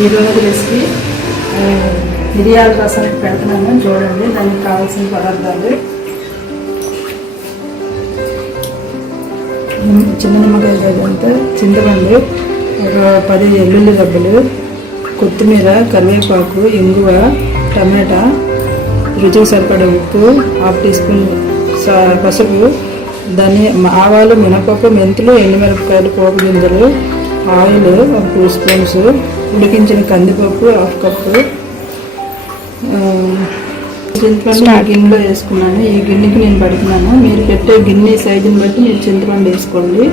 ఈరోజు రెసిపీ మిరియాల రసం పెడుతున్నాను. చూడండి దానికి కావాల్సిన పదార్థాలు. చిన్న నిమ్మకాయ తగినంత చింతపండు ఒక పది ఎల్లుల్లి రబ్బలు కొత్తిమీర కరివేపాకు ఇంగువ టమాటా రుచికి సరిపడే ఉప్పు హాఫ్ టీ స్పూన్ సా- పసుపు ధని ఆవాలు మినపప్పు మెంతులు ఎండుమిరపకాయలు పోపు గింజలు ఆయిల్ టూ స్పూన్స్ ఉడికించిన కందిపప్పు హాఫ్ కప్పు. ఆ, చింతపండు నా గిన్నెలో వేసుకున్నాను. ఈ గిన్నెకి నేను పడుతున్నాను. మీరు పెట్టే గిన్నె సైజుని బట్టి మీరు చింతపండు వేసుకోండి.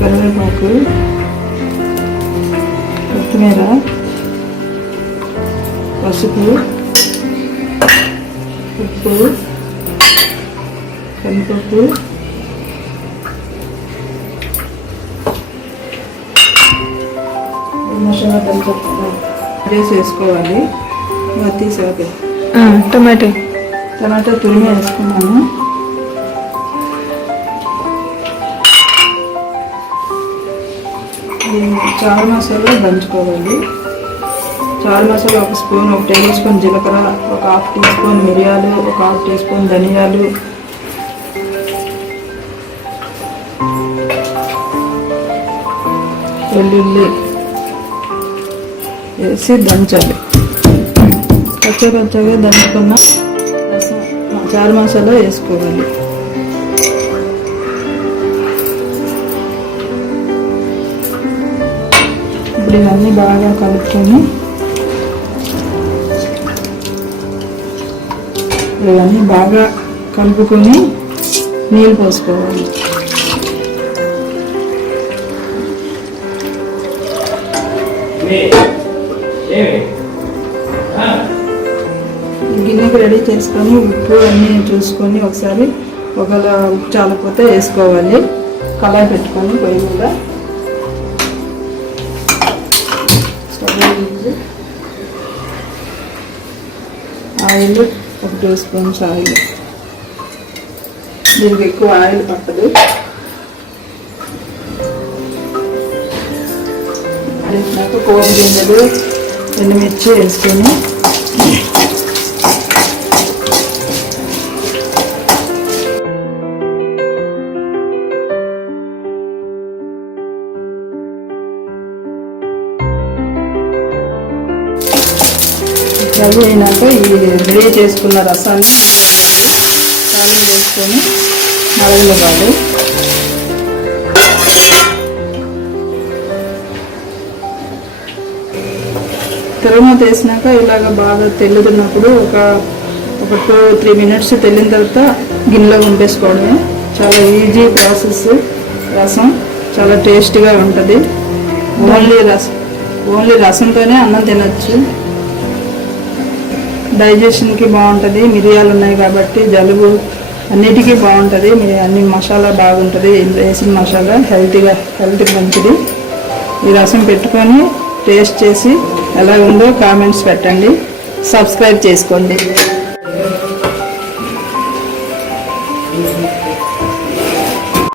కరివేపాకు కొత్తిమీర పసుపు ఉప్పు కందిపప్పు వేసి వేసుకోవాలి తీసాక టొమాటో. టమాటా తురిమి వేసుకున్నాను. ఇది చారు మసాలా దంచుకోవాలి. చారు మసాలా ఒక స్పూన్ ఒక టేబుల్ స్పూన్ జీలకర్ర ఒక హాఫ్ టీ స్పూన్ మిరియాలు ఒక హాఫ్ టీ స్పూన్ ధనియాలు. వెల్లుల్లి. వేసి దంచాలి పచ్చ పచ్చగా దంచుకున్న రసం చారు మసాలా వేసుకోవాలి. ఇప్పుడు ఇవన్నీ బాగా కలుపుకొని ఇవన్నీ బాగా కలుపుకొని నీళ్ళు పోసుకోవాలి. గిన్నెకి రెడీ చేసుకొని ఉప్పు అన్నీ చూసుకొని ఒకసారి ఒకవేళ ఉప్పు చాలకపోతే వేసుకోవాలి. కళాయి పెట్టుకొని పొయ్యి మీద. ఆయిల్ ఒక టూ స్పూన్స్ ఆయిల్. దీనికి ఎక్కువ ఆయిల్ పట్టదు. వేసినాక కోడి గింజలు ఎండుమిర్చి వేసుకొని ఫ్రై అయినాక ఈ రెడీ చేసుకున్న రసాన్ని తాళం వేసుకొని మరగనివ్వాలి తిరుమత వేసినాక ఇలాగ బాగా తెల్లుతున్నప్పుడు ఒక ఒక టూ త్రీ మినిట్స్ తెల్లిన తర్వాత గిన్నెలో పంపేసుకోవడమే చాలా ఈజీ ప్రాసెస్ రసం. చాలా టేస్టీగా ఉంటుంది. ఓన్లీ రసం ఓన్లీ రసంతోనే అన్నం తినచ్చు. డైజెషన్కి బాగుంటుంది మిరియాలు ఉన్నాయి కాబట్టి జలుబు అన్నిటికీ బాగుంటుంది మీ అన్ని మసాలా బాగుంటుంది వేసిన మసాలా హెల్తీగా హెల్త్కి మంచిది. ఈ రసం పెట్టుకొని టేస్ట్ చేసి ఎలా ఉందో కామెంట్స్ పెట్టండి. సబ్స్క్రైబ్ చేసుకోండి.